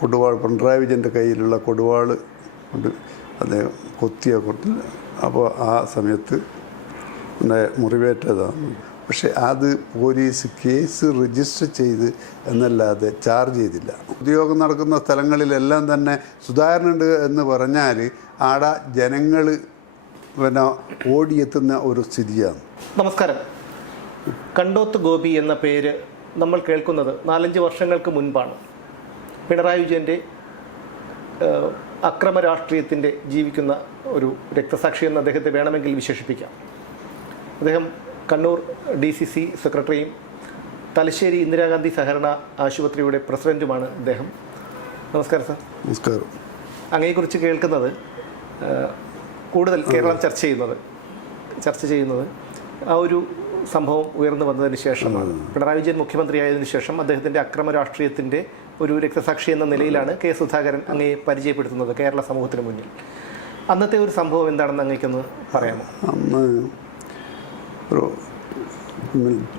കൊടുവാൾ പിണറായി വിജയൻ്റെ കയ്യിലുള്ള കൊടുവാൾ കൊണ്ട് അദ്ദേഹം കൊത്തി. അപ്പോൾ ആ സമയത്ത് മുറിവേറ്റതാണ്. പക്ഷെ അത് പോലീസ് കേസ് രജിസ്റ്റർ ചെയ്ത് എന്നല്ലാതെ ചാർജ് ചെയ്തില്ല. ഉദ്യോഗം നടക്കുന്ന സ്ഥലങ്ങളിലെല്ലാം തന്നെ സുധാകരനുണ്ട് എന്ന് പറഞ്ഞാൽ ആടെ ജനങ്ങൾ ഓടിയെത്തുന്ന ഒരു സ്ഥിതിയാണ്. നമസ്കാരം. കണ്ടോത്ത് ഗോപി എന്ന പേര് നമ്മൾ കേൾക്കുന്നത് 4-5 വർഷങ്ങൾക്ക് മുൻപാണ്. പിണറായി വിജയൻ്റെ അക്രമ രാഷ്ട്രീയത്തിൻ്റെ ജീവിക്കുന്ന ഒരു രക്തസാക്ഷി എന്ന് അദ്ദേഹത്തെ വേണമെങ്കിൽ വിശേഷിപ്പിക്കാം. അദ്ദേഹം കണ്ണൂർ DCC സെക്രട്ടറിയും തലശ്ശേരി ഇന്ദിരാഗാന്ധി സഹകരണ ആശുപത്രിയുടെ പ്രസിഡൻറ്റുമാണ് അദ്ദേഹം. നമസ്കാരം സാർ. നമസ്കാരം. അങ്ങയെക്കുറിച്ച് കേൾക്കുന്നത് കൂടുതൽ കേരളം ചർച്ച ചെയ്യുന്നത് ആ ഒരു സംഭവം ഉയർന്നു വന്നതിന് ശേഷമാണ്. പിണറായി വിജയൻ മുഖ്യമന്ത്രിയായതിനു ശേഷം അദ്ദേഹത്തിൻ്റെ അക്രമ രാഷ്ട്രീയത്തിൻ്റെ ഒരു രക്തസാക്ഷി എന്ന നിലയിലാണ് കെ സുധാകരൻ അങ്ങയെ പരിചയപ്പെടുത്തുന്നത് കേരള സമൂഹത്തിന് മുന്നിൽ. അന്നത്തെ ഒരു സംഭവം എന്താണെന്ന് അങ്ങേക്കൊന്ന് പറയാമോ? അന്ന് ഒരു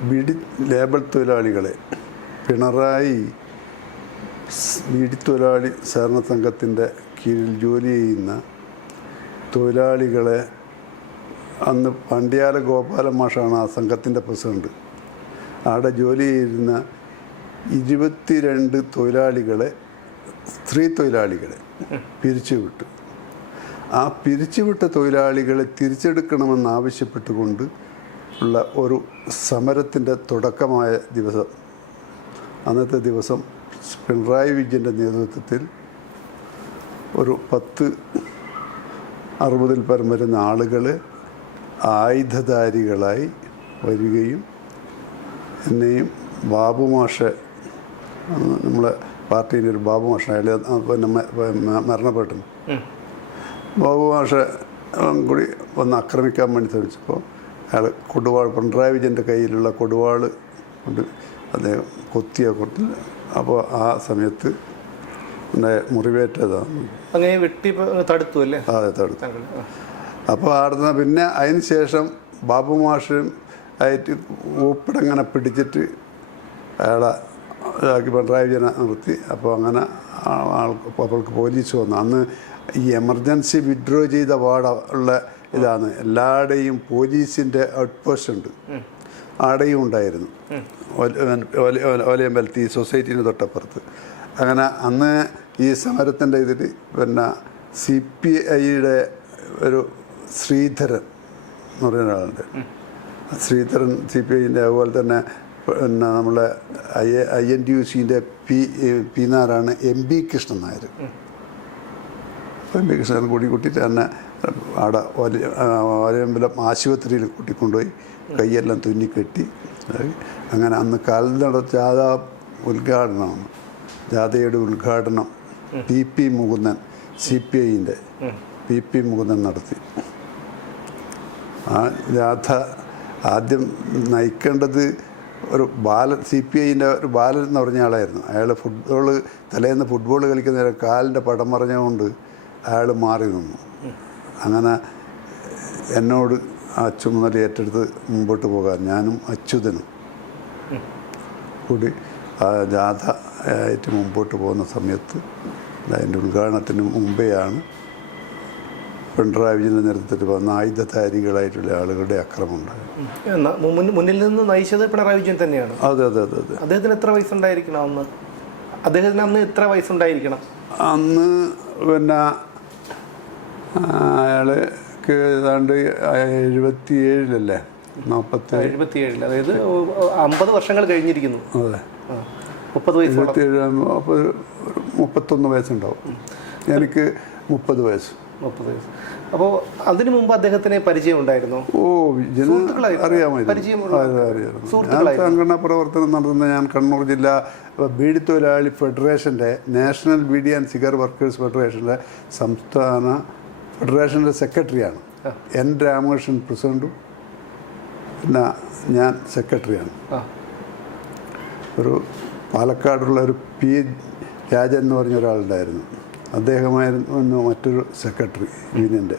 ബീഡി ലേബർ തൊഴിലാളികളെ പിണറായി ബീഡി തൊഴിലാളി സഹകരണ സംഘത്തിൻ്റെ കീഴിൽ ജോലി ചെയ്യുന്ന തൊഴിലാളികളെ, അന്ന് പണ്ഡ്യാല ഗോപാല മാഷാണ് ആ സംഘത്തിൻ്റെ പ്രസിഡന്റ്, അവിടെ ജോലി ചെയ്യുന്ന 22 തൊഴിലാളികളെ, സ്ത്രീ തൊഴിലാളികളെ പിരിച്ചുവിട്ടു. ആ പിരിച്ചുവിട്ട തൊഴിലാളികളെ തിരിച്ചെടുക്കണമെന്നാവശ്യപ്പെട്ടുകൊണ്ട് ഉള്ള ഒരു സമരത്തിൻ്റെ തുടക്കമായ ദിവസം, അന്നത്തെ ദിവസം പിണറായി വിജയൻ്റെ നേതൃത്വത്തിൽ ഒരു 10-60 പരം വരുന്ന ആളുകൾ ആയുധധാരികളായി വരികയും എന്നെയും ബാബു മാഷ്, നമ്മളെ പാർട്ടിയിലെ ഒരു ബാബു മാഷ്, അയാൾ പിന്നെ മരണപ്പെട്ടു, ബാബു മാഷ് കൂടി വന്ന് ആക്രമിക്കാൻ വേണ്ടി ശ്രമിച്ചപ്പോൾ അയാൾ പിണറായി വിജയൻ്റെ കയ്യിലുള്ള കൊടുവാൾ കൊണ്ട് അദ്ദേഹം കൊത്തി. അപ്പോൾ ആ സമയത്ത് മുറിവേറ്റതാണ്. അങ്ങനെ വെട്ടി തടുത്തു അല്ലേ? അതെ, തടുത്തു. അപ്പോൾ അവിടുന്ന് പിന്നെ അതിന് ശേഷം ബാബു മാഷും ആയിട്ട് ഊപ്പിടങ്ങനെ പിടിച്ചിട്ട് അയാളെ ഇതാക്കി പിണറായി വിജയനെ നിർത്തി. അപ്പോൾ അങ്ങനെ അവൾക്ക് പോലീസ് വന്നു. അന്ന് ഈ എമർജൻസി വിഡ്രോ ചെയ്ത വാർഡുള്ള ഇതാണ്. എല്ലാവരുടെയും പോലീസിൻ്റെ ഔട്ട് പോസ്റ്റ് ഉണ്ട്, ആടെയും ഉണ്ടായിരുന്നു. ഒലയമ്പലത്തി സൊസൈറ്റീന് തൊട്ടപ്പുറത്ത്. അങ്ങനെ അന്ന് ഈ സമരത്തിൻ്റെ ഇതിൽ പിന്നെ CPIയുടെ ഒരു ശ്രീധരൻ എന്ന് പറയുന്ന ഒരാളുണ്ട്. ശ്രീധരൻ CPIൻ്റെ, അതുപോലെ തന്നെ പിന്നെ നമ്മളെ INTUCൻ്റെ പി നാരാണ് MP കൃഷ്ണൻ നായർ. MP കൃഷ്ണൻ കൂട്ടിയിട്ട് തന്നെ അവിടെ ഒലയമ്പലം ആശുപത്രിയിൽ കൂട്ടിക്കൊണ്ടുപോയി കൈയെല്ലാം തുന്നിക്കെട്ടി. അങ്ങനെ അന്ന് കാൽനട ജാഥ ഉദ്ഘാടനമാണ്. ജാഥയുടെ ഉദ്ഘാടനം PP മുകുന്ദൻ, CPIൻ്റെ PP മുകുന്ദൻ നടത്തി. ആ ജാഥ ആദ്യം നയിക്കേണ്ടത് ഒരു CPIൻ്റെ ഒരു ബാലൻ എന്ന് പറഞ്ഞ ആളായിരുന്നു. അയാൾ തലേന്ന് ഫുട്ബോൾ കളിക്കുന്ന കാലിൻ്റെ പടം പറഞ്ഞുകൊണ്ട് അയാൾ മാറി നിന്നു. അങ്ങനെ എന്നോട് ആ ചുമതല ഏറ്റെടുത്ത് മുമ്പോട്ട് പോകാൻ ഞാനും അച്യുതനും കൂടി ആ ജാഥ ആയിട്ട് മുമ്പോട്ട് പോകുന്ന സമയത്ത് അതിൻ്റെ ഉദ്ഘാടനത്തിന് മുമ്പെയാണ് പിണറായി വിജയൻ്റെ നേതൃത്വത്തിൽ വന്ന ആയുധധാരികളായിട്ടുള്ള ആളുകളുടെ ആക്രമണം ഉണ്ടായത്. മുന്നിൽ നിന്ന് നയിച്ചത് പിണറായി വിജയൻ തന്നെയാണ്. അതെ. അദ്ദേഹത്തിന് എത്ര വയസ്സുണ്ടായിരിക്കണം അന്ന്? അദ്ദേഹത്തിന് അന്ന് എത്ര വയസ്സുണ്ടായിരിക്കണം? അന്ന് പിന്നെ അയാൾക്ക് ഏതാണ്ട് 77-ലല്ലേ, 77, അതായത് 50 വർഷങ്ങൾ കഴിഞ്ഞിരിക്കുന്നു. അതെ, 30 വയസ്സ്, 31 വയസ്സുണ്ടാവും. എനിക്ക് 30 വയസ്സ്. അപ്പോൾ അതിനു മുമ്പ് അദ്ദേഹത്തിന് പരിചയം ഉണ്ടായിരുന്നു? അറിയാമായിരുന്നു. സംഘടനാ പ്രവർത്തനം നടത്തുന്ന ഞാൻ കണ്ണൂർ ജില്ലാ ബീഡി തൊഴിലാളി ഫെഡറേഷൻ്റെ, national beedi and cigar workers ഫെഡറേഷൻ്റെ സംസ്ഥാന ഫെഡറേഷൻ്റെ സെക്രട്ടറിയാണ്. N രാമകൃഷ്ണൻ പ്രസിഡൻറ്റും പിന്നെ ഞാൻ സെക്രട്ടറിയാണ്. ഒരു പാലക്കാടുള്ള ഒരു P രാജൻ എന്ന് പറഞ്ഞ ഒരാളുണ്ടായിരുന്നു. അദ്ദേഹമായിരുന്നു മറ്റൊരു സെക്രട്ടറി യൂണിയൻ്റെ.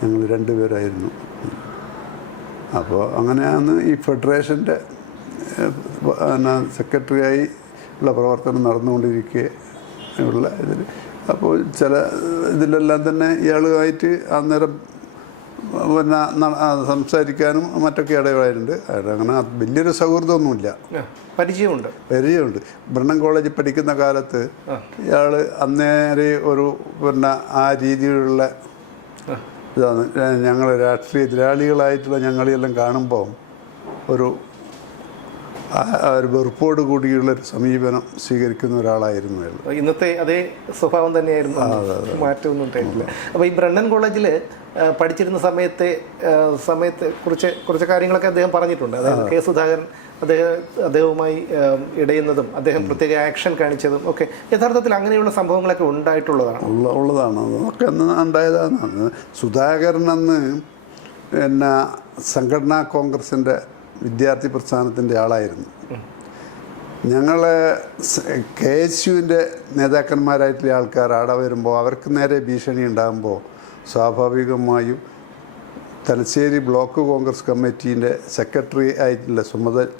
ഞങ്ങൾ 2 പേരായിരുന്നു. അപ്പോൾ അങ്ങനെയാണ് ഈ ഫെഡറേഷൻ്റെ സെക്രട്ടറിയായി ഉള്ള പ്രവർത്തനം നടന്നുകൊണ്ടിരിക്കെ ഉള്ള ഇതിൽ. അപ്പോൾ ചില ഇതിലെല്ലാം തന്നെ ഇയാളുമായിട്ട് അന്നേരം പിന്നെ സംസാരിക്കാനും മറ്റൊക്കെ ഇടയായിട്ടുണ്ട്. അങ്ങനെ വലിയൊരു സൗഹൃദമൊന്നുമില്ല, പരിചയമുണ്ട്. ബ്രണ്ണൻ കോളേജിൽ പഠിക്കുന്ന കാലത്ത് ഇയാൾ അന്നേരെ ഒരു പിന്നെ ആ രീതിയിലുള്ള ഇതാണ്. ഞങ്ങൾ രാഷ്ട്രീയ എതിരാളികളായിട്ടുള്ള ഞങ്ങളെല്ലാം കാണുമ്പോൾ ഒരു വെറുപ്പോട് കൂടിയുള്ള ഒരു സമീപനം സ്വീകരിക്കുന്ന ഒരാളായിരുന്നു അയാൾ. ഇന്നത്തെ അതേ സ്വഭാവം തന്നെയായിരുന്നു, മാറ്റമൊന്നും ഉണ്ടായിട്ടില്ല. അപ്പോൾ ഈ ബ്രണ്ണൻ കോളേജിൽ പഠിച്ചിരുന്ന സമയത്തെ കുറച്ച് കാര്യങ്ങളൊക്കെ അദ്ദേഹം പറഞ്ഞിട്ടുണ്ട്. അതായത് കെ സുധാകരൻ അദ്ദേഹവുമായി ഇടയുന്നതും അദ്ദേഹം പ്രത്യേക ആക്ഷൻ കാണിച്ചതും ഒക്കെ യഥാർത്ഥത്തിൽ അങ്ങനെയുള്ള സംഭവങ്ങളൊക്കെ ഉണ്ടായിട്ടുള്ളതാണ്. അതൊക്കെ അന്ന് ഉണ്ടായതാണ്. സുധാകരൻ അന്ന് പിന്നെ സംഘടനാ കോൺഗ്രസിൻ്റെ വിദ്യാർത്ഥി പ്രസ്ഥാനത്തിൻ്റെ ആളായിരുന്നു. ഞങ്ങൾ KSUവിൻ്റെ നേതാക്കന്മാരായിട്ടുള്ള ആൾക്കാർ അവിടെ വരുമ്പോൾ അവർക്ക് നേരെ ഭീഷണി ഉണ്ടാകുമ്പോൾ സ്വാഭാവികമായും തലശ്ശേരി ബ്ലോക്ക് കോൺഗ്രസ് കമ്മിറ്റീൻ്റെ സെക്രട്ടറി ആയിട്ടുള്ള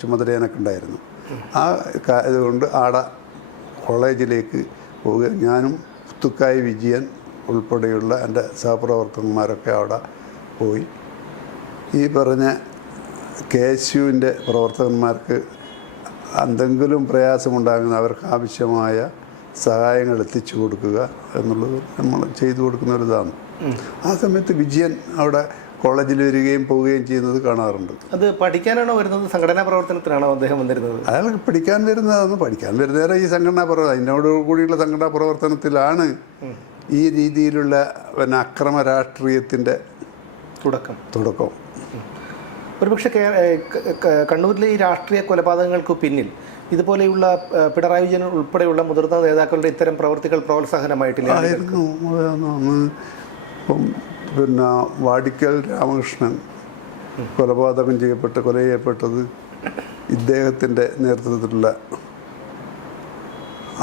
ചുമതല എനിക്ക് ഉണ്ടായിരുന്നു. ആ ഇതുകൊണ്ട് ആടെ കോളേജിലേക്ക് പോവുക, ഞാനും പുത്തുക്കായ് വിജയൻ ഉൾപ്പെടെയുള്ള എൻ്റെ സഹപ്രവർത്തകന്മാരൊക്കെ അവിടെ പോയി ഈ പറഞ്ഞ KSUവിൻ്റെ പ്രവർത്തകന്മാർക്ക് എന്തെങ്കിലും പ്രയാസമുണ്ടാകുന്ന അവർക്ക് ആവശ്യമായ സഹായങ്ങൾ എത്തിച്ചു കൊടുക്കുക എന്നുള്ളത് നമ്മൾ ചെയ്തു കൊടുക്കുന്ന ഒരു ഇതാണ്. ആ സമയത്ത് വിജയൻ അവിടെ കോളേജിൽ വരികയും പോവുകയും ചെയ്യുന്നത് കാണാറുണ്ട്. അത് പഠിക്കാനാണോ വരുന്നത്, സംഘടനാ പ്രവർത്തനത്തിനാണോ അദ്ദേഹം വന്നിരുന്നത്? അയാൾക്ക് പഠിക്കാൻ വരുന്നേരം ഈ സംഘടനാ അതിനോട് കൂടിയുള്ള സംഘടനാ പ്രവർത്തനത്തിലാണ് ഈ രീതിയിലുള്ള പിന്നെ അക്രമ രാഷ്ട്രീയത്തിൻ്റെ തുടക്കം. ഒരുപക്ഷെ കണ്ണൂരിലെ ഈ രാഷ്ട്രീയ കൊലപാതകങ്ങൾക്ക് പിന്നിൽ ഇതുപോലെയുള്ള പിണറായി വിജയൻ ഉൾപ്പെടെയുള്ള മുതിർന്ന നേതാക്കളുടെ ഇത്തരം പ്രവൃത്തികൾ പ്രോത്സാഹനമായിട്ടില്ല. ഇപ്പം പിന്നെ വാടിക്കൽ രാമകൃഷ്ണൻ കൊല ചെയ്യപ്പെട്ടത് ഇദ്ദേഹത്തിൻ്റെ നേതൃത്വത്തിലുള്ള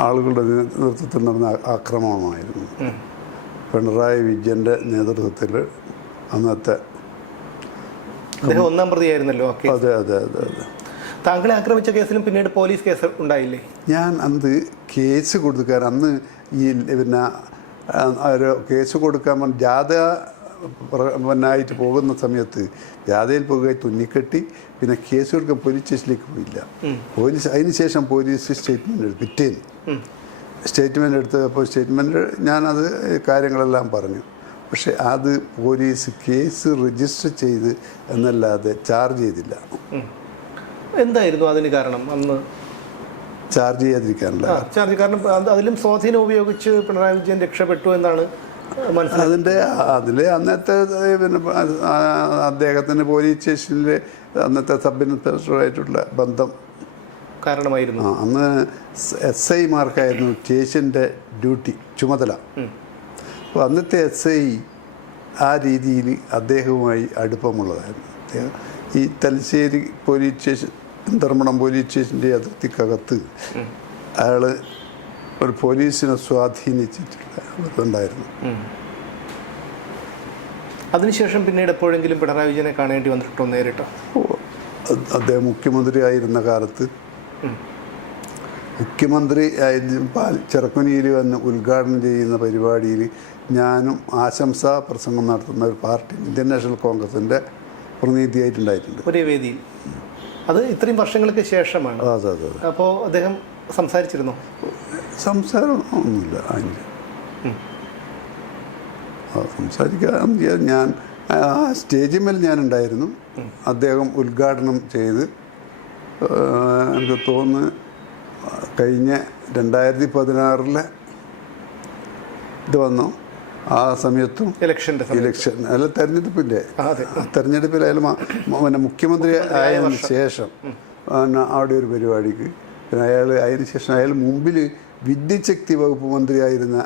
ആളുകളുടെ നേതൃത്വത്തിൽ നടന്ന ആക്രമണമായിരുന്നു. പിണറായി വിജയൻ്റെ നേതൃത്വത്തിൽ അന്നത്തെ അദ്ദേഹം ഒന്നാം പ്രതിയായിരുന്നല്ലോ. അതെ. താങ്കളെ ആക്രമിച്ച കേസിലും പിന്നീട് പോലീസ് കേസ് ഉണ്ടായില്ലേ? ഞാൻ അന്ന് കേസ് കൊടുക്കാൻ അന്ന് ഈ പിന്നെ ഒരു കേസ് കൊടുക്കാൻ ജാഥ ആയിട്ട് പോകുന്ന സമയത്ത് ജാഥയിൽ പോകുക തുന്നിക്കെട്ടി പിന്നെ കേസ് കൊടുക്കാൻ പോലീസ് സ്റ്റേഷനിലേക്ക് പോയില്ല. അതിനുശേഷം പോലീസ് സ്റ്റേറ്റ്മെൻറ്റ് എടുത്തപ്പോൾ ഞാനത് കാര്യങ്ങളെല്ലാം പറഞ്ഞു. പക്ഷെ അത് പോലീസ് കേസ് രജിസ്റ്റർ ചെയ്ത് എന്നല്ലാതെ ചാർജ് ചെയ്തില്ല. എന്തായിരുന്നു അതിന് കാരണം? അന്ന് ചാർജ് ചെയ്യാതിരിക്കാനല്ല, കാരണം അതിലും സ്വാധീനം ഉപയോഗിച്ച് പിണറായി വിജയൻ രക്ഷപ്പെട്ടു എന്നാണ് അതിലെ അന്നത്തെ പിന്നെ അദ്ദേഹത്തിന് പോലീസ് സ്റ്റേഷനിൽ അന്നത്തെ സബ് ഇൻസ്പെക്ടറുമായിട്ടുള്ള ബന്ധം കാരണമായിരുന്നു. അന്ന് SI മാർക്കായിരുന്നു സ്റ്റേഷൻ്റെ ചുമതല. അപ്പോൾ അന്നത്തെ SI ആ രീതിയിൽ അദ്ദേഹവുമായി അടുപ്പമുള്ളതായിരുന്നു. ഈ Thalassery police station Dharmadam police സ്റ്റേഷൻ്റെ അതിർത്തിക്കകത്ത് അയാൾ ഒരു പോലീസിനെ സ്വാധീനിച്ചിട്ടുള്ള ഇതുണ്ടായിരുന്നു. അതിനുശേഷം പിന്നീട് എപ്പോഴെങ്കിലും പിണറായി വിജയനെ കാണേണ്ടി വന്നിട്ടോ നേരിട്ടോ? അദ്ദേഹം മുഖ്യമന്ത്രി ആയിരുന്ന കാലത്ത് മുഖ്യമന്ത്രി ചെറുക്കുനിയിൽ വന്ന് ഉദ്ഘാടനം ചെയ്യുന്ന പരിപാടിയിൽ ഞാനും ആശംസാ പ്രസംഗം നടത്തുന്ന ഒരു പാർട്ടി ഇന്ത്യൻ നാഷണൽ കോൺഗ്രസിൻ്റെ പ്രതിനിധിയായിട്ടുണ്ടായിട്ടുണ്ട് ഒരേ വേദിയിൽ. അത് ഇത്രയും വർഷങ്ങൾക്ക് ശേഷമാണ്. അതെ. അപ്പോൾ അദ്ദേഹം സംസാരിച്ചിരുന്നോ? സംസാരം ഒന്നുമില്ല അതിന്. സംസാരിക്കാൻ ഞാൻ സ്റ്റേജിന്മേൽ ഞാനുണ്ടായിരുന്നു. അദ്ദേഹം ഉദ്ഘാടനം ചെയ്ത് എനിക്ക് തോന്നുന്നു കഴിഞ്ഞ 2016 ഇത് വന്നു. ആ സമയത്തും ഇലക്ഷൻ അല്ല തെരഞ്ഞെടുപ്പിൽ അയാൾ പിന്നെ മുഖ്യമന്ത്രി ആയതിനു ശേഷം അവിടെ ഒരു പരിപാടിക്ക് പിന്നെ അതിന് ശേഷം അയാൾ മുമ്പിൽ വിദ്യുച്ഛക്തി വകുപ്പ് മന്ത്രിയായിരുന്ന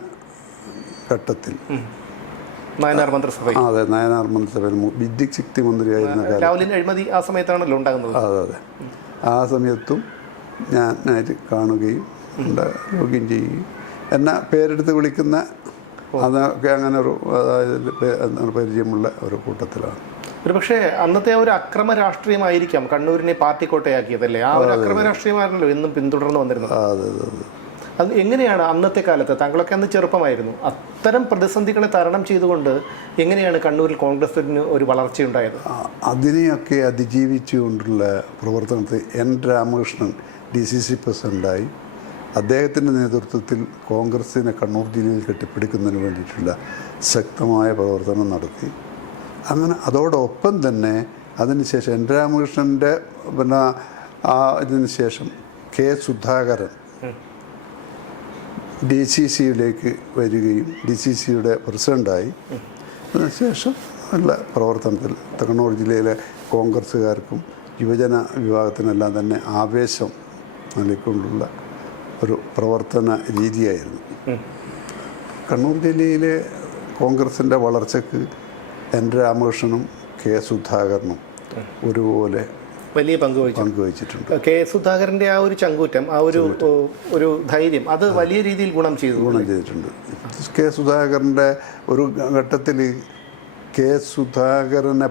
ഘട്ടത്തിൽ നയനാർ മന്ത്രിസഭയിൽ വിദ്യുച്ഛക്തി മന്ത്രിയായിരുന്ന ആ സമയത്താണല്ലോ ഉണ്ടാകുന്നത്. അതെ. ആ സമയത്തും ഞാനായിട്ട് കാണുകയും ലോഗിൻ ചെയ്യുകയും എന്നെ പേരെടുത്ത് വിളിക്കുന്ന അതൊക്കെ അങ്ങനെ ഒരു അതായത് പരിചയമുള്ള ഒരു കൂട്ടത്തിലാണ്. ഒരുപക്ഷെ അന്നത്തെ ഒരു അക്രമ രാഷ്ട്രീയമായിരിക്കാം കണ്ണൂരിനെ പാർട്ടി കോട്ടയാക്കിയതല്ലേ? ആ ഒരു അക്രമ രാഷ്ട്രീയമായിരുന്നല്ലോ എന്നും പിന്തുടർന്ന് വന്നിരുന്നത്. അതെ. അത് എങ്ങനെയാണ് അന്നത്തെ കാലത്ത്, താങ്കളൊക്കെ അന്ന് ചെറുപ്പമായിരുന്നു, അത്തരം പ്രതിസന്ധികളെ തരണം ചെയ്തുകൊണ്ട് എങ്ങനെയാണ് കണ്ണൂരിൽ കോൺഗ്രസിന് ഒരു വളർച്ചയുണ്ടായത്? അതിനെയൊക്കെ അതിജീവിച്ചുകൊണ്ടുള്ള പ്രവർത്തനത്തിൽ എൻ രാമകൃഷ്ണൻ DCC പ്രസിഡൻ്റായി അദ്ദേഹത്തിൻ്റെ നേതൃത്വത്തിൽ കോൺഗ്രസിനെ കണ്ണൂർ ജില്ലയിൽ കെട്ടിപ്പിടിക്കുന്നതിന് വേണ്ടിയിട്ടുള്ള ശക്തമായ പ്രവർത്തനം നടത്തി. അങ്ങനെ അതോടൊപ്പം തന്നെ അതിനുശേഷം എൻ രാമകൃഷ്ണൻ്റെ പിന്നെ ഇതിന് ശേഷം K. സുധാകരൻ DCCയിലേക്ക് വരികയും DCCയുടെ പ്രസിഡൻ്റായി. അതിനുശേഷം നല്ല പ്രവർത്തനത്തിൽ കണ്ണൂർ ജില്ലയിലെ കോൺഗ്രസ്സുകാർക്കും യുവജന വിഭാഗത്തിനെല്ലാം തന്നെ ആവേശം നൽകിക്കൊണ്ടുള്ള ഒരു പ്രവർത്തന രീതിയായിരുന്നു. കണ്ണൂർ ജില്ലയിലെ കോൺഗ്രസിൻ്റെ വളർച്ചയ്ക്ക് എൻ രാമകൃഷ്ണനും K. സുധാകരനും ഒരുപോലെ വലിയ പങ്കുവഹിച്ചിട്ടുണ്ട്. K. സുധാകരൻ്റെ ആ ഒരു ചങ്കൂറ്റം, ആ ഒരു ധൈര്യം, അത് വലിയ രീതിയിൽ ഗുണം ചെയ്തിട്ടുണ്ട്. K. സുധാകരൻ്റെ ഒരു ഘട്ടത്തിൽ K. സുധാകരനെ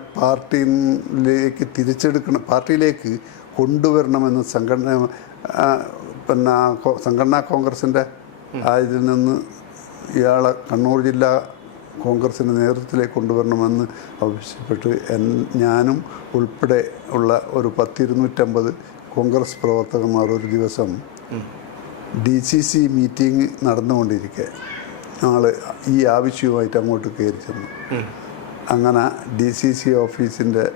പാർട്ടിയിലേക്ക് കൊണ്ടുവരണമെന്ന് സംഘടനാ കോൺഗ്രസിൻ്റെ ഇതിൽ നിന്ന് ഇയാളെ കണ്ണൂർ ജില്ലാ കോൺഗ്രസിൻ്റെ നേതൃത്വത്തിലേക്ക് കൊണ്ടുവരണമെന്ന് ആവശ്യപ്പെട്ട് ഞാനും ഉൾപ്പെടെ ഉള്ള ഒരു 250 കോൺഗ്രസ് പ്രവർത്തകന്മാർ ഒരു ദിവസം DCC മീറ്റിംഗ് നടന്നുകൊണ്ടിരിക്കെ ഞങ്ങൾ ഈ ആവശ്യവുമായിട്ട് അങ്ങോട്ട് കയറി ചെന്നു. അങ്ങനെ DCC ഓഫീസിൻ്റെ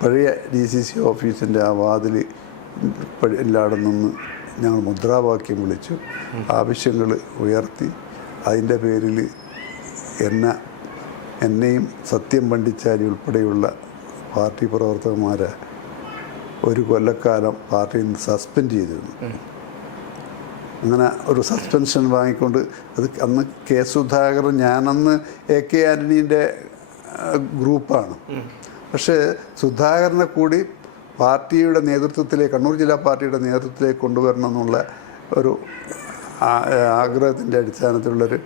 പഴയ DCC ഓഫീസിൻ്റെ ആ വാതിൽ എല്ലായിടം നിന്ന് ഞങ്ങൾ മുദ്രാവാക്യം വിളിച്ചു, ആവശ്യങ്ങൾ ഉയർത്തി. അതിൻ്റെ പേരിൽ എന്നെയും സത്യം പണ്ടിച്ചാരി ഉൾപ്പെടെയുള്ള പാർട്ടി പ്രവർത്തകന്മാരെ ഒരു കൊല്ലക്കാലം പാർട്ടിയിൽ നിന്ന് സസ്പെൻഡ് ചെയ്തിരുന്നു. അങ്ങനെ ഒരു സസ്പെൻഷൻ വാങ്ങിക്കൊണ്ട് അത് അന്ന് K. സുധാകരൻ, ഞാനന്ന് AK ആൻ്റണീൻ്റെ ഗ്രൂപ്പാണ്. പക്ഷേ സുധാകരനെ കൂടി പാർട്ടിയുടെ നേതൃത്വത്തിലേക്ക്, കണ്ണൂർ ജില്ലാ പാർട്ടിയുടെ നേതൃത്വത്തിലേക്ക് കൊണ്ടുവരണം എന്നുള്ള ഒരു ആഗ്രഹത്തിൻ്റെ അടിസ്ഥാനത്തിലുള്ളൊരു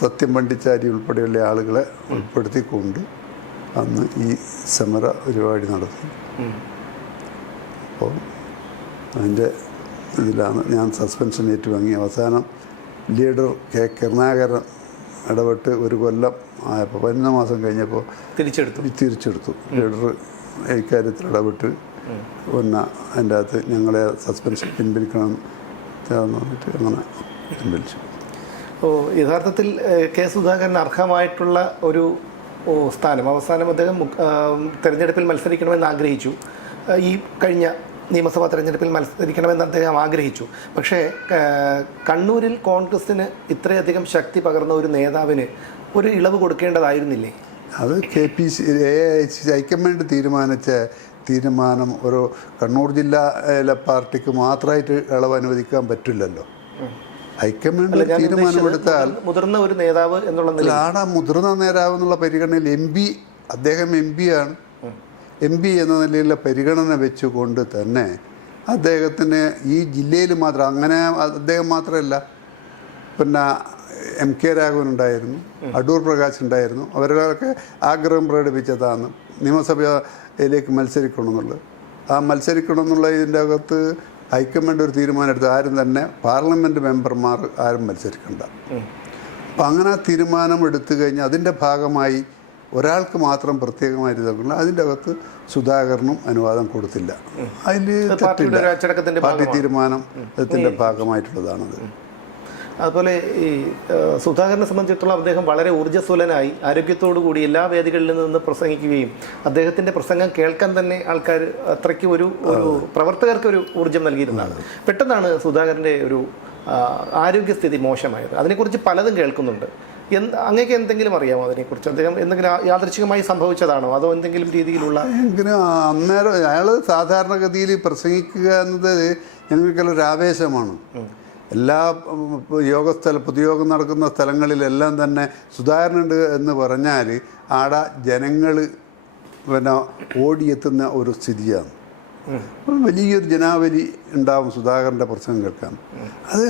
സത്യം പണ്ടിച്ചാരി ഉൾപ്പെടെയുള്ള ആളുകളെ ഉൾപ്പെടുത്തിക്കൊണ്ട് അന്ന് ഈ സമര പരിപാടി നടത്തി. അപ്പോൾ അതിൻ്റെ ഇതിലാണ് ഞാൻ സസ്പെൻഷൻ ഏറ്റുവാങ്ങി. അവസാനം ലീഡർ K. കരുണാകരൻ ഇടപെട്ട് ഒരു കൊല്ലം ആയപ്പോൾ 11 മാസം കഴിഞ്ഞപ്പോൾ തിരിച്ചെടുത്തു. ലീഡർ ഇക്കാര്യത്തിൽ ഇടപെട്ട് പിന്നെ അതിൻ്റെ അകത്ത് ഞങ്ങളെ സസ്പെൻഷൻ പിൻവലിക്കണം എന്ന് പറഞ്ഞിട്ട് അങ്ങനെ പിൻവലിച്ചു. യഥാർത്ഥത്തിൽ K. സുധാകരൻ അർഹമായിട്ടുള്ള ഒരു സ്ഥാനം അവസാനം അദ്ദേഹം തെരഞ്ഞെടുപ്പിൽ മത്സരിക്കണമെന്ന് ആഗ്രഹിച്ചു. ഈ കഴിഞ്ഞ നിയമസഭാ തെരഞ്ഞെടുപ്പിൽ മത്സരിക്കണമെന്ന് അദ്ദേഹം ആഗ്രഹിച്ചു. പക്ഷേ കണ്ണൂരിൽ കോൺഗ്രസിന് ഇത്രയധികം ശക്തി പകർന്ന ഒരു നേതാവിന് ഒരു ഇളവ് കൊടുക്കേണ്ടതായിരുന്നില്ലേ? അത് AICC ഹൈക്കമാൻഡ് തീരുമാനിച്ച തീരുമാനം ഒരു കണ്ണൂർ ജില്ലയിലെ പാർട്ടിക്ക് മാത്രമായിട്ട് ഇളവ് അനുവദിക്കാൻ പറ്റില്ലല്ലോ. ഹൈക്കമാൻഡ് തീരുമാനമെടുത്താൽ മുതിർന്ന ഒരു നേതാവ് എന്നുള്ള മുതിർന്ന നേതാവ് എന്നുള്ള പരിഗണനയിൽ അദ്ദേഹം MP ആണ്. MP എന്ന നിലയിലുള്ള പരിഗണന വെച്ചുകൊണ്ട് തന്നെ അദ്ദേഹത്തിന് ഈ ജില്ലയിൽ മാത്രം, അങ്ങനെ അദ്ദേഹം മാത്രമല്ല, പിന്നെ MK രാഘവൻ ഉണ്ടായിരുന്നു, അടൂർ പ്രകാശ് ഉണ്ടായിരുന്നു. അവരൊക്കെ ആഗ്രഹം പ്രകടിപ്പിച്ചതാണ് നിയമസഭയിലേക്ക് മത്സരിക്കണമെന്നുള്ളത്. ആ മത്സരിക്കണമെന്നുള്ള ഇതിൻ്റെ അകത്ത് ഹൈക്കമാൻഡ് ഒരു തീരുമാനം എടുത്ത് ആരും തന്നെ പാർലമെൻറ്റ് മെമ്പർമാർ ആരും മത്സരിക്കണ്ട. അപ്പം അങ്ങനെ തീരുമാനം എടുത്തു കഴിഞ്ഞാൽ അതിൻ്റെ ഭാഗമായി ഒരാൾക്ക് മാത്രം പ്രത്യേകമായിട്ട് ഇതാക്കില്ല. അതിൻ്റെ അകത്ത് സുധാകരനും അനുവാദം കൊടുത്തില്ല. അതിൽ തെറ്റില്ല. പാർട്ടി തീരുമാനത്തിൻ്റെ ഭാഗമായിട്ടുള്ളതാണത്. അതുപോലെ ഈ സുധാകരനെ സംബന്ധിച്ചിടത്തോളം അദ്ദേഹം വളരെ ഊർജ്ജസ്വലനായി ആരോഗ്യത്തോടു കൂടി എല്ലാ വേദികളിൽ നിന്ന് പ്രസംഗിക്കുകയും അദ്ദേഹത്തിൻ്റെ പ്രസംഗം കേൾക്കാൻ തന്നെ ആൾക്കാർ അത്രയ്ക്ക് ഒരു പ്രവർത്തകർക്ക് ഒരു ഊർജ്ജം നൽകിയിരുന്നതാണ്. പെട്ടെന്നാണ് സുധാകരൻ്റെ ഒരു ആരോഗ്യസ്ഥിതി മോശമായത്. അതിനെക്കുറിച്ച് പലതും കേൾക്കുന്നുണ്ട്. അങ്ങേക്ക് എന്തെങ്കിലും അറിയാമോ അതിനെക്കുറിച്ച്? അദ്ദേഹം എന്തെങ്കിലും യാദൃച്ഛികമായി സംഭവിച്ചതാണോ അതോ എന്തെങ്കിലും രീതിയിലുള്ള? അന്നേരം അയാൾ സാധാരണഗതിയിൽ പ്രസംഗിക്കുക എന്നത് ഞങ്ങൾക്കൊരു ആവേശമാണ്. എല്ലാ പൊതുയോഗം നടക്കുന്ന സ്ഥലങ്ങളിലെല്ലാം തന്നെ സുധാകരനുണ്ട് എന്ന് പറഞ്ഞാൽ ആടെ ജനങ്ങൾ പിന്നെ ഓടിയെത്തുന്ന ഒരു സ്ഥിതിയാണ്. വലിയൊരു ജനാവലി ഉണ്ടാവും സുധാകരൻ്റെ പ്രസംഗം കേൾക്കാൻ. അത്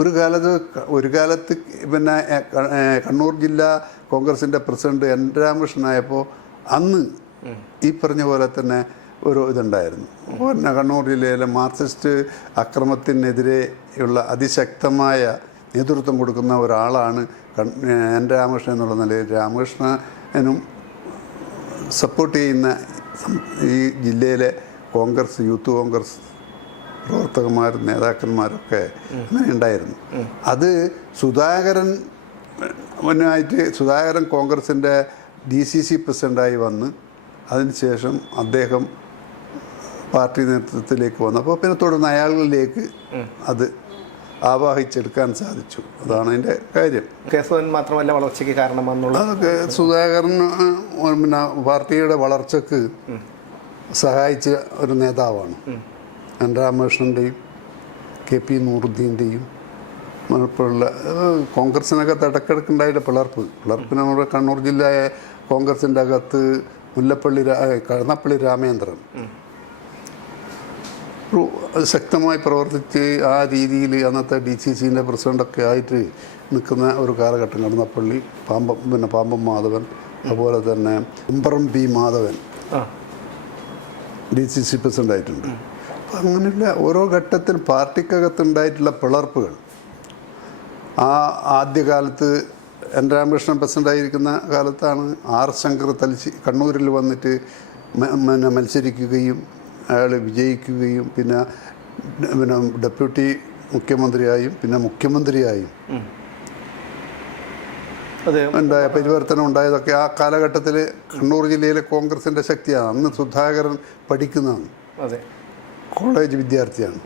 ഒരു കാലത്ത് പിന്നെ കണ്ണൂർ ജില്ലാ കോൺഗ്രസിൻ്റെ പ്രസിഡന്റ് എൻ രാമകൃഷ്ണനായപ്പോൾ അന്ന് ഈ പറഞ്ഞ പോലെ തന്നെ ഒരു ഇതുണ്ടായിരുന്നു. പിന്നെ കണ്ണൂർ ജില്ലയിലെ മാർക്സിസ്റ്റ് അക്രമത്തിനെതിരെ ഉള്ള അതിശക്തമായ നേതൃത്വം കൊടുക്കുന്ന ഒരാളാണ് എൻ രാമകൃഷ്ണൻ എന്നുള്ള നിലയിൽ. രാമകൃഷ്ണനും സപ്പോർട്ട് ചെയ്യുന്ന ഈ ജില്ലയിലെ കോൺഗ്രസ്, യൂത്ത് കോൺഗ്രസ് പ്രവർത്തകന്മാരും നേതാക്കന്മാരൊക്കെ അങ്ങനെ ഉണ്ടായിരുന്നു. അത് സുധാകരൻ കോൺഗ്രസിൻ്റെ DCC പ്രസിഡൻ്റായി വന്ന് അതിനുശേഷം അദ്ദേഹം പാർട്ടി നേതൃത്വത്തിലേക്ക് വന്നപ്പോൾ പിന്നെ തുടർന്ന് അയാളിലേക്ക് അത് ആവാഹിച്ചെടുക്കാൻ സാധിച്ചു. അതാണ് അതിൻ്റെ കാര്യം. കേശവൻ മാത്രമല്ല വളർച്ചയ്ക്ക് കാരണമെന്നുള്ള അതൊക്കെ സുധാകരൻ പിന്നെ പാർട്ടിയുടെ വളർച്ചയ്ക്ക് സഹായിച്ച ഒരു നേതാവാണ്. എൻ രാമകൃഷ്ണൻ്റെയും KP നൂറുദ്ദീൻ്റെയും ഉൾപ്പെടെയുള്ള കോൺഗ്രസിനകത്ത് ഇടക്കിടക്കുണ്ടായിട്ട് പിളർപ്പിന് നമ്മുടെ കണ്ണൂർ ജില്ല കോൺഗ്രസിൻ്റെ അകത്ത് കടന്നപ്പള്ളി രാമേന്ദ്രൻ ശക്തമായി പ്രവർത്തിച്ച് ആ രീതിയിൽ അന്നത്തെ DCCൻ്റെ പ്രസിഡൻ്റൊക്കെ ആയിട്ട് നിൽക്കുന്ന ഒരു കാലഘട്ടം. കടന്നപ്പള്ളി പാമ്പം മാധവൻ, അതുപോലെ തന്നെ കുമ്പറം P മാധവൻ DCC പ്രസിഡൻ്റായിട്ടുണ്ട്. അപ്പം അങ്ങനെയുള്ള ഓരോ ഘട്ടത്തിൽ പാർട്ടിക്കകത്തുണ്ടായിട്ടുള്ള പിളർപ്പുകൾ ആദ്യകാലത്ത് എൻ രാമകൃഷ്ണൻ പ്രസിഡൻ്റായിരിക്കുന്ന കാലത്താണ് R ശങ്കർ കണ്ണൂരിൽ വന്നിട്ട് മത്സരിക്കുകയും അയാൾ വിജയിക്കുകയും പിന്നെ ഡെപ്യൂട്ടി മുഖ്യമന്ത്രിയായും പിന്നെ മുഖ്യമന്ത്രിയായും ഉണ്ടായ പരിവർത്തനം ഉണ്ടായതൊക്കെ ആ കാലഘട്ടത്തിൽ കണ്ണൂർ ജില്ലയിലെ കോൺഗ്രസിൻ്റെ ശക്തിയാണ്. അന്ന് സുധാകരൻ പഠിക്കുന്നതാണ്, കോളേജ് വിദ്യാർത്ഥിയാണ്.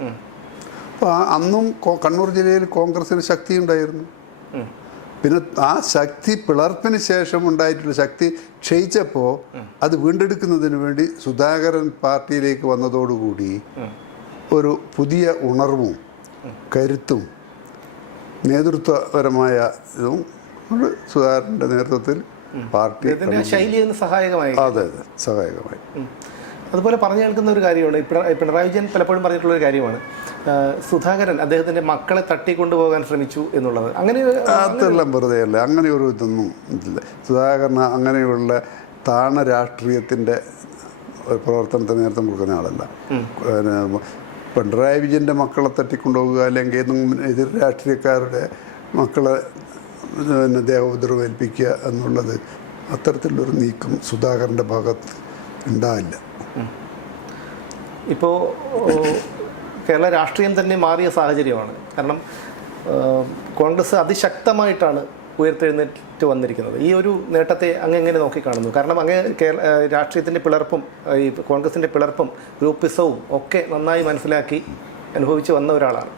അപ്പോൾ അന്നും കണ്ണൂർ ജില്ലയിൽ കോൺഗ്രസിന് ശക്തി ഉണ്ടായിരുന്നു. പിന്നെ ആ ശക്തി പിളർപ്പിന് ശേഷം ഉണ്ടായിട്ടുള്ള ശക്തി ക്ഷയിച്ചപ്പോൾ അത് വീണ്ടെടുക്കുന്നതിന് വേണ്ടി സുധാകരൻ പാർട്ടിയിലേക്ക് വന്നതോടുകൂടി ഒരു പുതിയ ഉണർവും കരുത്തും നേതൃത്വപരമായ ഇതും സുധാകരൻ്റെ നേതൃത്വത്തിൽ പാർട്ടി സഹായകമായി. അതെ അതെ, സഹായകമായി. അതുപോലെ പറഞ്ഞു കേൾക്കുന്ന ഒരു കാര്യമാണ്, പിണറായി വിജയൻ പലപ്പോഴും പറഞ്ഞിട്ടുള്ളൊരു കാര്യമാണ്, സുധാകരൻ അദ്ദേഹത്തിൻ്റെ മക്കളെ തട്ടിക്കൊണ്ടുപോകാൻ ശ്രമിച്ചു എന്നുള്ളത്. അങ്ങനെ അതെല്ലാം വെറുതെ അല്ല, അങ്ങനെ ഒരു ഇതൊന്നും ഇല്ല. സുധാകരൻ അങ്ങനെയുള്ള താണ രാഷ്ട്രീയത്തിൻ്റെ ഒരു പ്രവർത്തനത്തിന് നേതൃത്വം കൊടുക്കുന്ന ആളല്ല. പിണറായി വിജയൻ്റെ മക്കളെ തട്ടിക്കൊണ്ടുപോകുക അല്ലെങ്കിൽ ഏതെങ്കിലും എതിർ രാഷ്ട്രീയക്കാരുടെ മക്കളെ ദേഹോപദ്രവേൽപ്പിക്കുക എന്നുള്ളത് അത്തരത്തിലുള്ളൊരു നീക്കം സുധാകരൻ്റെ ഭാഗത്ത് ഉണ്ടാവില്ല. ഇപ്പോൾ കേരള രാഷ്ട്രീയം തന്നെ മാറിയ സാഹചര്യമാണ്. കാരണം കോൺഗ്രസ് അതിശക്തമായിട്ട് ഉയർത്തെഴുന്നേറ്റ് വന്നിരിക്കുന്നത്. ഈ ഒരു നേട്ടത്തെ അങ്ങ് എങ്ങനെ നോക്കിക്കാണുന്നു? കാരണം അങ്ങ് രാഷ്ട്രീയത്തിൻ്റെ പിളർപ്പും ഈ കോൺഗ്രസിൻ്റെ പിളർപ്പും ഗ്രൂപ്പിസവും ഒക്കെ നന്നായി മനസ്സിലാക്കി അനുഭവിച്ച് വന്ന ഒരാളാണ്.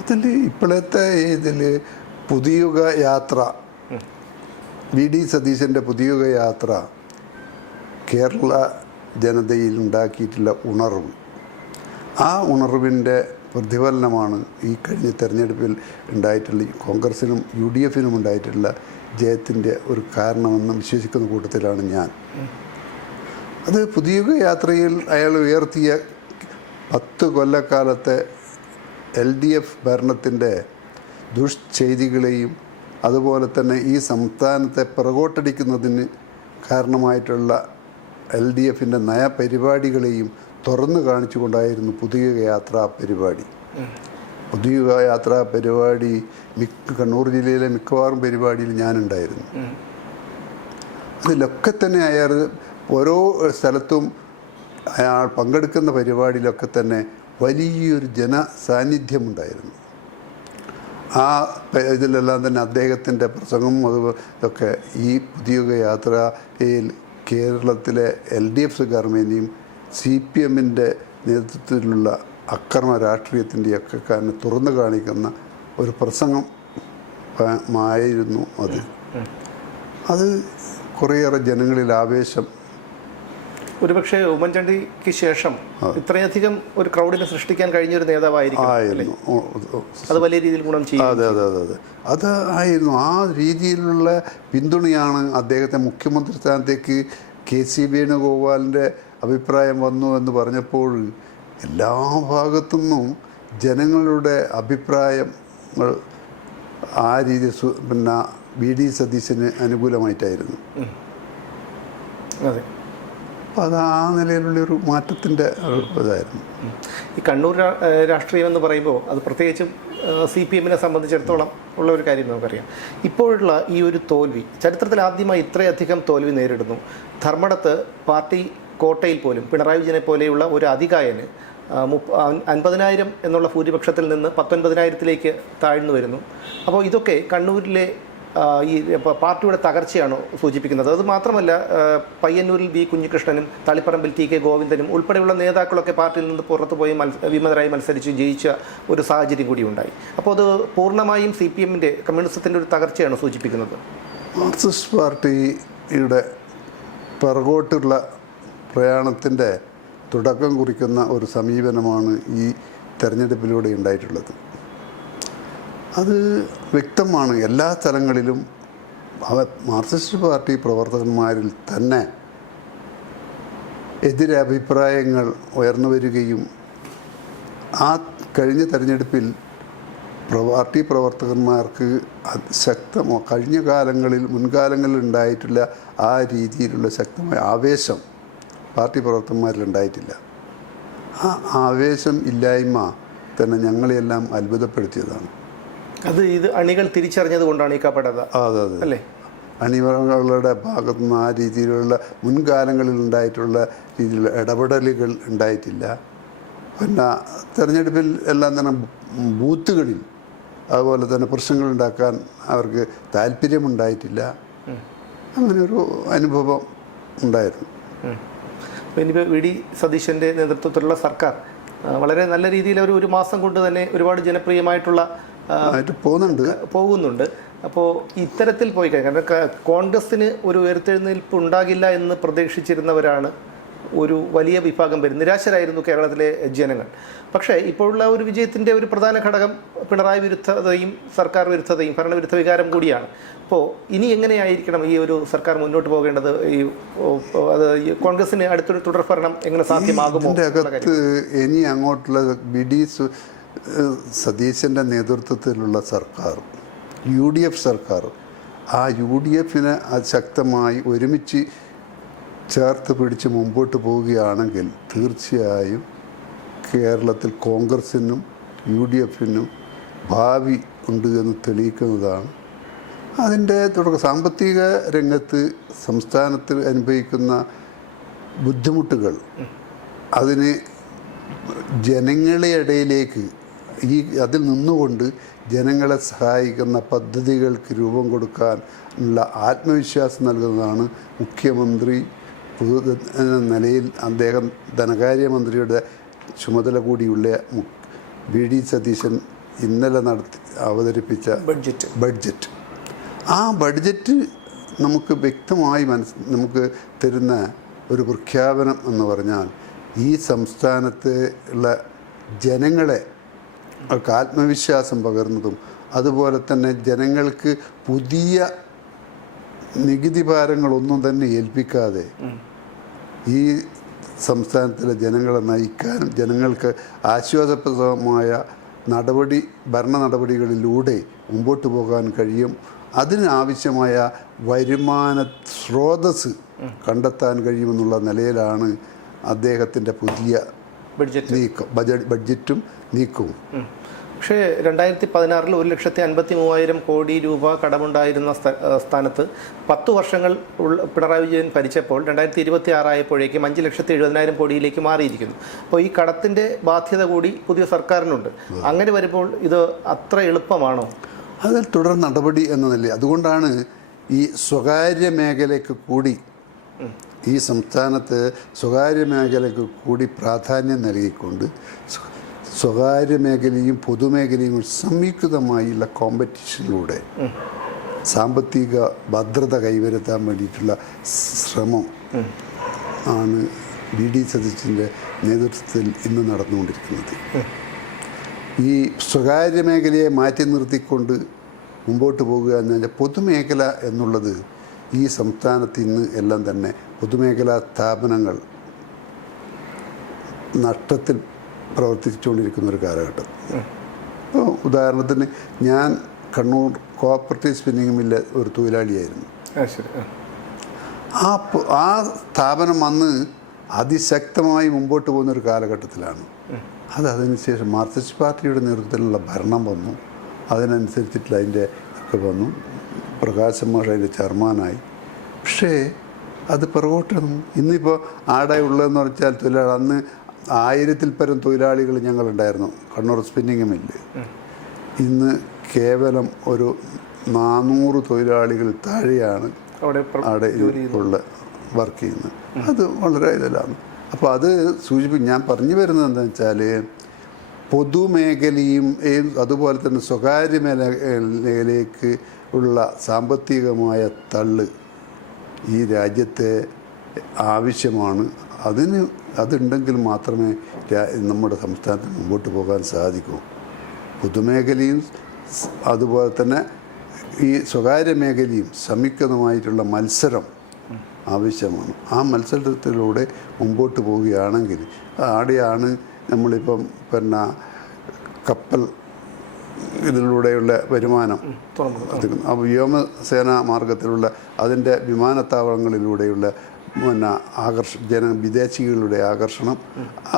അതിൽ ഇപ്പോഴത്തെ ഇതിൽ പുതിയുഗ യാത്ര, VD സതീശൻ്റെ പുതിയുഗ യാത്ര കേരള ജനതയിൽ ഉണ്ടാക്കിയിട്ടുള്ള ഉണർവ്, ആ ഉണർവിൻ്റെ പ്രതിഫലനമാണ് ഈ കഴിഞ്ഞ തെരഞ്ഞെടുപ്പിൽ ഉണ്ടായിട്ടുള്ള കോൺഗ്രസിനും UDFനും ഉണ്ടായിട്ടുള്ള ജയത്തിൻ്റെ ഒരു കാരണമെന്ന് വിശ്വസിക്കുന്ന കൂട്ടത്തിലാണ് ഞാൻ. അത് പുതിയുഗ യാത്രയിൽ അയാൾ ഉയർത്തിയ 10 കൊല്ലക്കാലത്തെ LDF ഭരണത്തിൻ്റെ ദുഷ്ചെയ്തികളെയും അതുപോലെ തന്നെ ഈ സംസ്ഥാനത്തെ പിറകോട്ടടിക്കുന്നതിന് കാരണമായിട്ടുള്ള LDFൻ്റെ നയപരിപാടികളെയും തുറന്നു കാണിച്ചുകൊണ്ടായിരുന്നു പുതിയുഗ യാത്രാ പരിപാടി. പുതിയുഗ യാത്രാ പരിപാടി കണ്ണൂർ ജില്ലയിലെ മിക്കവാറും പരിപാടിയിൽ ഞാനുണ്ടായിരുന്നു. അതിലൊക്കെ തന്നെ അയാൾ ഓരോ സ്ഥലത്തും അയാൾ പങ്കെടുക്കുന്ന പരിപാടിയിലൊക്കെ തന്നെ വലിയൊരു ജനസാന്നിധ്യമുണ്ടായിരുന്നു. ആ ഇതിലെല്ലാം തന്നെ അദ്ദേഹത്തിൻ്റെ പ്രസംഗം ഇതൊക്കെ ഈ പുതിയുഗ യാത്രയിൽ കേരളത്തിലെ LDF സ്വീകാർമേനിയും CPMൻ്റെ നേതൃത്വത്തിലുള്ള അക്രമ രാഷ്ട്രീയത്തിൻ്റെയൊക്കെ കാരണം തുറന്നു കാണിക്കുന്ന ഒരു പ്രസംഗമായിരുന്നു അത് കുറേയേറെ ജനങ്ങളിൽ ആവേശം. ഒരുപക്ഷെ ഉമ്മൻചാണ്ടിക്ക് ശേഷം ഇത്രയധികം ഒരു ക്രൗഡിനെ സൃഷ്ടിക്കാൻ കഴിഞ്ഞൊരു നേതാവായിരുന്നു. അത് വലിയ രീതിയിൽ ഗുണം ചെയ്യും. അതെ അതെ അതെ അതെ അത് ആയിരുന്നു. ആ രീതിയിലുള്ള പിന്തുണയാണ് അദ്ദേഹത്തെ മുഖ്യമന്ത്രി സ്ഥാനത്തേക്ക് KC വേണുഗോപാലിൻ്റെ അഭിപ്രായം വന്നു എന്ന് പറഞ്ഞപ്പോൾ എല്ലാ ഭാഗത്തുനിന്നും ജനങ്ങളുടെ അഭിപ്രായങ്ങൾ ആ രീതി പിന്നെ VD സതീശന് അനുകൂലമായിട്ടായിരുന്നു. അതെ. അപ്പോൾ അത് ആ നിലയിലുള്ളൊരു മാറ്റത്തിൻ്റെ ഒരു ഇതായിരുന്നു. ഈ കണ്ണൂർ രാഷ്ട്രീയം എന്ന് പറയുമ്പോൾ അത് പ്രത്യേകിച്ചും CPM-നെ സംബന്ധിച്ചിടത്തോളം ഉള്ള ഒരു കാര്യം നമുക്കറിയാം. ഇപ്പോഴുള്ള ഈ ഒരു തോൽവി, ചരിത്രത്തിൽ ആദ്യമായി ഇത്രയധികം തോൽവി നേരിടുന്നു. ധർമ്മടത്ത് പാർട്ടി കോട്ടയിൽ പോലും പിണറായി വിജയനെ പോലെയുള്ള ഒരു അതികായന് 50,000 എന്നുള്ള ഭൂരിപക്ഷത്തിൽ നിന്ന് 19,000-ലേക്ക് താഴ്ന്നു വരുന്നു. അപ്പോൾ ഇതൊക്കെ കണ്ണൂരിലെ ഈ പാർട്ടിയുടെ തകർച്ചയാണോ സൂചിപ്പിക്കുന്നത്? അത് മാത്രമല്ല, പയ്യന്നൂരിൽ B. കുഞ്ഞികൃഷ്ണനും തളിപ്പറമ്പിൽ TK ഗോവിന്ദനും ഉൾപ്പെടെയുള്ള നേതാക്കളൊക്കെ പാർട്ടിയിൽ നിന്ന് പുറത്തുപോയി വിമതരായി മത്സരിച്ച് ജയിച്ച ഒരു സാഹചര്യം കൂടി ഉണ്ടായി. അപ്പോൾ അത് പൂർണ്ണമായും CPM-ൻ്റെ കമ്മ്യൂണിസത്തിൻ്റെ ഒരു തകർച്ചയാണ് സൂചിപ്പിക്കുന്നത്. മാർക്സിസ്റ്റ് പാർട്ടിയുടെ പിറകോട്ടുള്ള പ്രയാണത്തിൻ്റെ തുടക്കം കുറിക്കുന്ന ഒരു സമീപനമാണ് ഈ തെരഞ്ഞെടുപ്പിലൂടെ ഉണ്ടായിട്ടുള്ളത്. അത് വ്യക്തമാണ്. എല്ലാ സ്ഥലങ്ങളിലും മാർക്സിസ്റ്റ് പാർട്ടി പ്രവർത്തകന്മാരിൽ തന്നെ എതിരഭിപ്രായങ്ങൾ ഉയർന്നു വരികയും ആ കഴിഞ്ഞ തെരഞ്ഞെടുപ്പിൽ പാർട്ടി പ്രവർത്തകന്മാർക്ക് കഴിഞ്ഞ കാലങ്ങളിൽ മുൻകാലങ്ങളിൽ ഉണ്ടായിട്ടുള്ള ആ രീതിയിലുള്ള ശക്തമായ ആവേശം പാർട്ടി പ്രവർത്തകന്മാരിൽ ഉണ്ടായിട്ടില്ല. ആ ആവേശം ഇല്ലായ്മ തന്നെ ഞങ്ങളെയെല്ലാം അത്ഭുതപ്പെടുത്തിയതാണ്. അത് ഇത് അണികൾ തിരിച്ചറിഞ്ഞത് കൊണ്ടാണ് ഈ കപടത. അതെ അതെ അല്ലേ? അണികളുടെ ഭാഗത്തു നിന്ന് ആ രീതിയിലുള്ള മുൻകാലങ്ങളിൽ ഉണ്ടായിട്ടുള്ള രീതിയിലുള്ള ഇടപെടലുകൾ ഉണ്ടായിട്ടില്ല. പിന്നെ തെരഞ്ഞെടുപ്പിൽ എല്ലാം തന്നെ ബൂത്തുകളിൽ അതുപോലെ തന്നെ പ്രശ്നങ്ങൾ ഉണ്ടാക്കാൻ അവർക്ക് താല്പര്യമുണ്ടായിട്ടില്ല. അങ്ങനെയൊരു അനുഭവം ഉണ്ടായിരുന്നു. ഇനിയിപ്പോൾ VD സതീശൻ്റെ നേതൃത്വത്തിലുള്ള സർക്കാർ വളരെ നല്ല രീതിയിൽ ഒരു മാസം കൊണ്ട് തന്നെ ഒരുപാട് ജനപ്രിയമായിട്ടുള്ള പോകുന്നുണ്ട്. അപ്പോൾ ഇത്തരത്തിൽ പോയി കഴിഞ്ഞാൽ കോൺഗ്രസ്സിന് ഒരു ഉയർത്തെഴുന്നേൽപ്പ് ഉണ്ടാകില്ല എന്ന് പ്രതീക്ഷിച്ചിരുന്നവരാണ് ഒരു വലിയ വിഭാഗം പേര്. നിരാശരായിരുന്നു കേരളത്തിലെ ജനങ്ങൾ. പക്ഷേ ഇപ്പോഴുള്ള ഒരു വിജയത്തിൻ്റെ ഒരു പ്രധാന ഘടകം പിണറായി വിരുദ്ധതയും സർക്കാർ വിരുദ്ധതയും ഭരണവിരുദ്ധ വികാരം കൂടിയാണ്. അപ്പോൾ ഇനി എങ്ങനെയായിരിക്കണം ഈ ഒരു സർക്കാർ മുന്നോട്ട് പോകേണ്ടത്? അത് കോൺഗ്രസിന് അടുത്തൊരു തുടർഭരണം എങ്ങനെ സാധ്യമാകുമോ? അകത്ത് ഇനി അങ്ങോട്ടുള്ള VD സതീശൻ്റെ നേതൃത്വത്തിലുള്ള സർക്കാർ, UDF സർക്കാർ, ആ UDF-നെ ശക്തമായി ഒരുമിച്ച് ചേർത്ത് പിടിച്ച് മുമ്പോട്ട് പോവുകയാണെങ്കിൽ തീർച്ചയായും കേരളത്തിൽ കോൺഗ്രസിനും UDF-നും ഭാവി ഉണ്ട് എന്ന് തെളിയിക്കുന്നതാണ്. അതിൻ്റെ സാമ്പത്തിക രംഗത്ത് സംസ്ഥാനത്ത് അനുഭവിക്കുന്ന ബുദ്ധിമുട്ടുകൾ അതിന് ജനങ്ങളെ ഇടയിലേക്ക് അതിൽ നിന്നുകൊണ്ട് ജനങ്ങളെ സഹായിക്കുന്ന പദ്ധതികൾക്ക് രൂപം കൊടുക്കാൻ ഉള്ള ആത്മവിശ്വാസം നൽകുന്നതാണ് മുഖ്യമന്ത്രി നിലയിൽ അദ്ദേഹം ധനകാര്യമന്ത്രിയുടെ ചുമതല കൂടിയുള്ള VD സതീശൻ ഇന്നലെ അവതരിപ്പിച്ച ബഡ്ജറ്റ്. ആ ബഡ്ജറ്റ് നമുക്ക് വ്യക്തമായി നമുക്ക് തരുന്ന ഒരു പ്രഖ്യാപനം എന്ന് പറഞ്ഞാൽ ഈ സംസ്ഥാനത്ത് ഉള്ള ജനങ്ങളെ അവർക്ക് ആത്മവിശ്വാസം പകർന്നതും അതുപോലെ തന്നെ ജനങ്ങൾക്ക് പുതിയ നികുതി ഭാരങ്ങളൊന്നും തന്നെ ഏൽപ്പിക്കാതെ ഈ സംസ്ഥാനത്തിലെ ജനങ്ങളെ നയിക്കാനും ജനങ്ങൾക്ക് ആശ്വാസപ്രദമായ ഭരണ നടപടികളിലൂടെ മുമ്പോട്ട് പോകാൻ കഴിയും. അതിനാവശ്യമായ വരുമാന സ്രോതസ് കണ്ടെത്താൻ കഴിയുമെന്നുള്ള നിലയിലാണ് അദ്ദേഹത്തിൻ്റെ പുതിയ ബഡ്ജറ്റും നീക്കവും. പക്ഷേ 2016 1,53,000 കോടി രൂപ കടമുണ്ടായിരുന്ന സ്ഥാനത്ത് 10 വർഷങ്ങൾ പിണറായി വിജയൻ ഭരിച്ചപ്പോൾ 2026 ആയപ്പോഴേക്കും 5,70,000 കോടിയിലേക്ക് മാറിയിരിക്കുന്നു. അപ്പോൾ ഈ കടത്തിൻ്റെ ബാധ്യത കൂടി പുതിയ സർക്കാരിനുണ്ട്. അങ്ങനെ വരുമ്പോൾ ഇത് അത്ര എളുപ്പമാണോ? അതിൽ തുടർ നടപടി എന്ന നിലയിൽ അതുകൊണ്ടാണ് ഈ സ്വകാര്യ മേഖലയ്ക്ക് കൂടി ഈ സംസ്ഥാനത്ത് സ്വകാര്യ മേഖലയ്ക്ക് കൂടി പ്രാധാന്യം നൽകിക്കൊണ്ട് സ്വകാര്യ മേഖലയും പൊതുമേഖലയും സംയുക്തമായുള്ള കോമ്പറ്റീഷനിലൂടെ സാമ്പത്തിക ഭദ്രത കൈവരുത്താൻ വേണ്ടിയിട്ടുള്ള ശ്രമം ആണ് VD സതീശൻ്റെ നേതൃത്വത്തിൽ ഇന്ന് നടന്നുകൊണ്ടിരിക്കുന്നത്. ഈ സ്വകാര്യ മേഖലയെ മാറ്റി നിർത്തിക്കൊണ്ട് മുമ്പോട്ട് പോകുക എന്ന് പറഞ്ഞാൽ പൊതുമേഖല എന്നുള്ളത് ഈ സംസ്ഥാനത്ത് ഇന്ന് എല്ലാം തന്നെ പൊതുമേഖലാ സ്ഥാപനങ്ങൾ നഷ്ടത്തിൽ പ്രവർത്തിച്ചുകൊണ്ടിരിക്കുന്ന ഒരു കാലഘട്ടം. ഇപ്പോൾ ഉദാഹരണത്തിന് ഞാൻ കണ്ണൂർ കോഓപ്പറേറ്റീവ് സ്പിന്നിങ് മില്ല് ഒരു തൊഴിലാളിയായിരുന്നു. ആ സ്ഥാപനം അന്ന് അതിശക്തമായി മുമ്പോട്ട് പോകുന്നൊരു കാലഘട്ടത്തിലാണ്. അതിനുശേഷം മാർക്സിസ്റ്റ് പാർട്ടിയുടെ നേതൃത്വത്തിലുള്ള ഭരണം വന്നു. അതിനനുസരിച്ചിട്ടുള്ള അതിൻ്റെ ഒക്കെ വന്നു. പ്രകാശ് മാഷ് അതിൻ്റെ ചെയർമാനായി. പക്ഷേ അത് പുറകോട്ട് ഇന്നിപ്പോൾ ആടെ ഉള്ളതെന്ന് വെച്ചാൽ തൊഴിലാളി അന്ന് 1000-ൽ പരം തൊഴിലാളികൾ ഞങ്ങളുണ്ടായിരുന്നു കണ്ണൂർ സ്പിന്നിങ് മില്ല്. ഇന്ന് കേവലം ഒരു 400 തൊഴിലാളികൾ താഴെയാണ് അവിടെ ഉള്ള വർക്ക് ചെയ്യുന്നത്. അത് വളരെ ഇതിലാണ്. അപ്പോൾ അത് ഞാൻ പറഞ്ഞു വരുന്നത് എന്താണെന്ന് വെച്ചാൽ പൊതുമേഖലയും അതുപോലെ തന്നെ സ്വകാര്യ മേഖലയിലേക്ക് ഉള്ള സാമ്പത്തികമായ തള്ള് ഈ രാജ്യത്തെ ആവശ്യമാണ്. അതുണ്ടെങ്കിൽ മാത്രമേ നമ്മുടെ സംസ്ഥാനത്തിന് മുമ്പോട്ട് പോകാൻ സാധിക്കൂ. പൊതുമേഖലയും അതുപോലെ തന്നെ ഈ സ്വകാര്യ മേഖലയും സംയുക്തമായിട്ടുള്ള മത്സരം ആവശ്യമാണ്. ആ മത്സരത്തിലൂടെ മുമ്പോട്ട് പോവുകയാണെങ്കിൽ ആടെയാണ് നമ്മളിപ്പം പിന്നെ കപ്പൽ ഇതിലൂടെയുള്ള വരുമാനം, വ്യോമസേനാ മാർഗത്തിലുള്ള അതിൻ്റെ വിമാനത്താവളങ്ങളിലൂടെയുള്ള പിന്നെ വിദേശികളുടെ ആകർഷണം,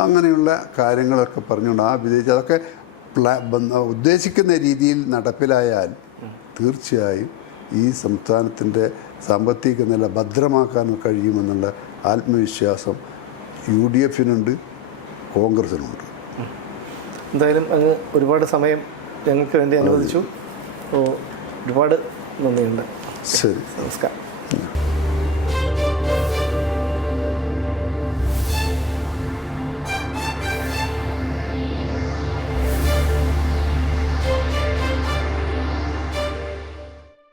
അങ്ങനെയുള്ള കാര്യങ്ങളൊക്കെ പറഞ്ഞുകൊണ്ട് അതൊക്കെ ഉദ്ദേശിക്കുന്ന രീതിയിൽ നടപ്പിലായാൽ തീർച്ചയായും ഈ സംസ്ഥാനത്തിൻ്റെ സാമ്പത്തിക നില ഭദ്രമാക്കാൻ കഴിയുമെന്നുള്ള ആത്മവിശ്വാസം UDF-നുണ്ട്, കോൺഗ്രസിനുണ്ട്. എന്തായാലും അങ്ങ് ഒരുപാട് സമയം ഞങ്ങൾക്ക് വേണ്ടി അനുവദിച്ചു. ഒരുപാട് നന്ദിയുണ്ട്. ശരി, നമസ്കാരം.